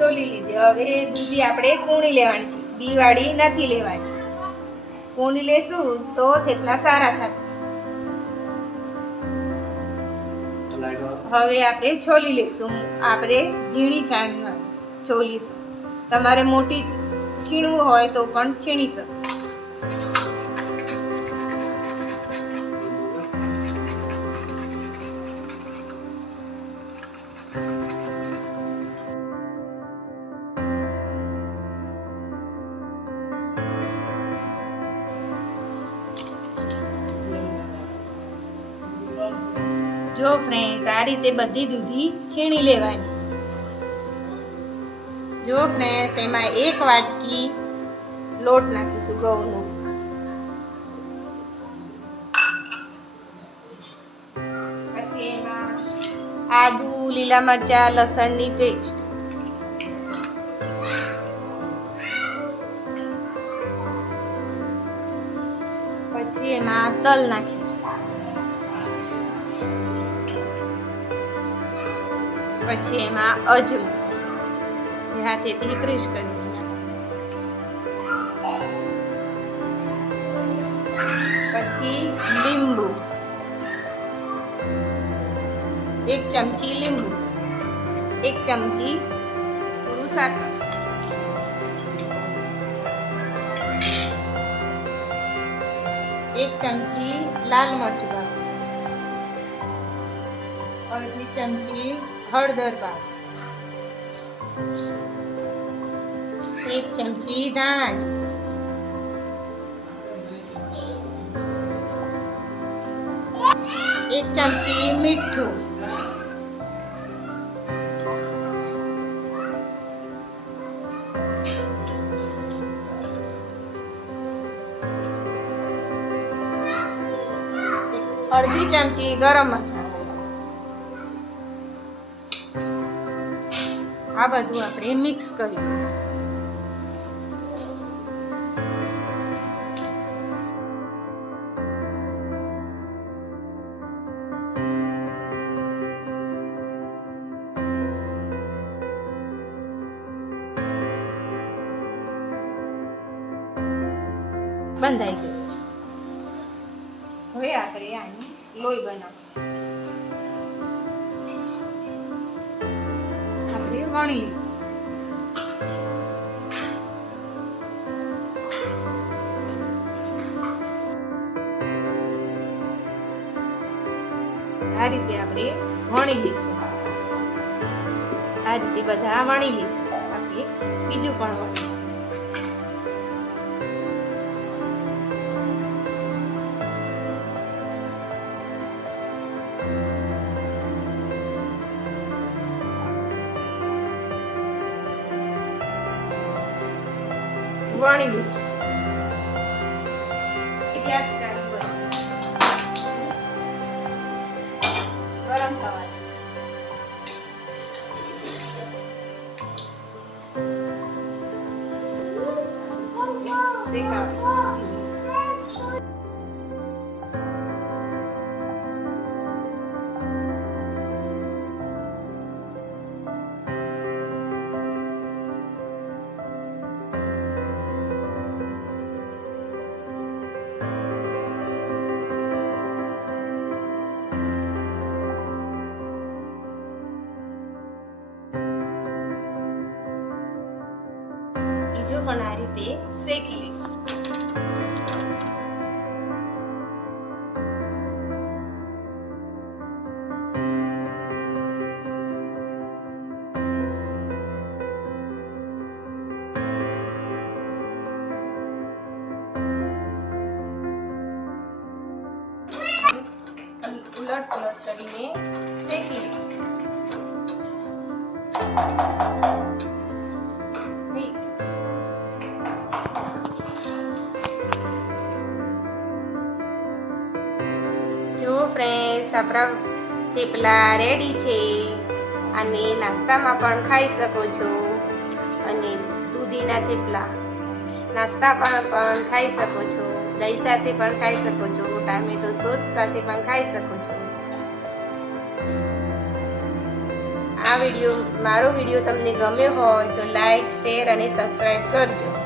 છોલી લીધી. હવે દૂધી આપણે કૂણી લેવાની છે. બીવાળી નથી લેવાની. કૂણી લેશું તો થેપલા સારા થશે. હવે આપણે છોલી લેશું. આપણે ઝીણી છાણમાં છોલીશું. તમારે મોટી છીણવું હોય તો પણ છીણી શકો. જો ફ્રેન્ડ્સ આ રીતે બધી દૂધી છીણી લેવાની. જો ફ્રેન્ડ્સ એમાં એક વાટકી લોટ નાખીશું ઘઉંનો. પછી એમાં આદુ, લીલા મરચા, લસણની પેસ્ટ પછી એમાં તલ નાખીશું. પછી એમાં અજમો હાથેથી ક્રિશ કરી. પછી લીંબુ. એક ચમચી લીંબુ, એક ચમચી પૂરું સાકર. એક ચમચી લાલ મરચું પાવડર. અડધી ચમચી હળદર પાવડર એક ચમચી ધાણા જીરું એક ચમચી મીઠું અડધી ચમચી ગરમ મસાલો આ બધું આપણે મિક્સ કરી દઈશું બંધાઈ ગયું છે. હવે આપણે આની લોહી બનાવશું. વણી લઈશું આ રીતે આપણે વણી લઈશું. આ રીતે બધા વણી લઈશું. આપણે બીજું પણ વણીશું. વણી લઈશું ગેસ ચાલુ કરીશું. ગરમ થવા દઈશું. પણ આ રીતે શેકી લઈશું ઉલટ પુલટ કરીને શેકી લઈશું જો ફ્રેન્ડ્સ આપણા થેપલા રેડી છે અને નાસ્તામાં પણ ખાઈ શકો છો. અને દૂધીના થેપલા નાસ્તામાં પણ ખાઈ શકો છો. દહીં સાથે પણ ખાઈ શકો છો. ટામેટો સોસ સાથે પણ ખાઈ શકો છો. આ વીડિયો, મારો વીડિયો તમને ગમ્યો હોય તો લાઈક શેર અને સબસ્ક્રાઈબ કરજો.